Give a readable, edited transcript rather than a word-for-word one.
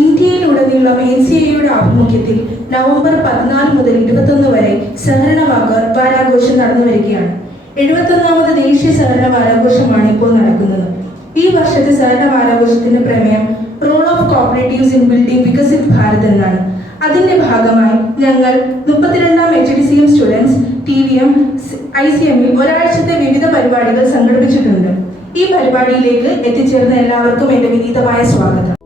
ഇന്ത്യയിലുടനീളം NCAയുടെ ആഭിമുഖ്യത്തിൽ നവംബർ 14 മുതൽ 21 വരെ സഹകരണ വാരാഘോഷം നടന്നു വരികയാണ്. 71ാമത് ദേശീയ സഹകരണ വാരാഘോഷമാണ് ഇപ്പോൾ നടക്കുന്നത്. ഈ വർഷത്തെ സഹകരണ വാരാഘോഷത്തിന്റെ പ്രമേയം role of cooperatives in building Viksit Bharat എന്നാണ്. അതിന്റെ ഭാഗമായി ഞങ്ങൾ 32ാം HDCM സ്റ്റുഡൻസ് TVM ICMൽ ഒരാഴ്ചത്തെ വിവിധ പരിപാടികൾ സംഘടിപ്പിച്ചിട്ടുണ്ട്. ഈ പരിപാടിയിലേക്ക് എത്തിച്ചേർന്ന എല്ലാവർക്കും എന്റെ വിനീതമായ സ്വാഗതം.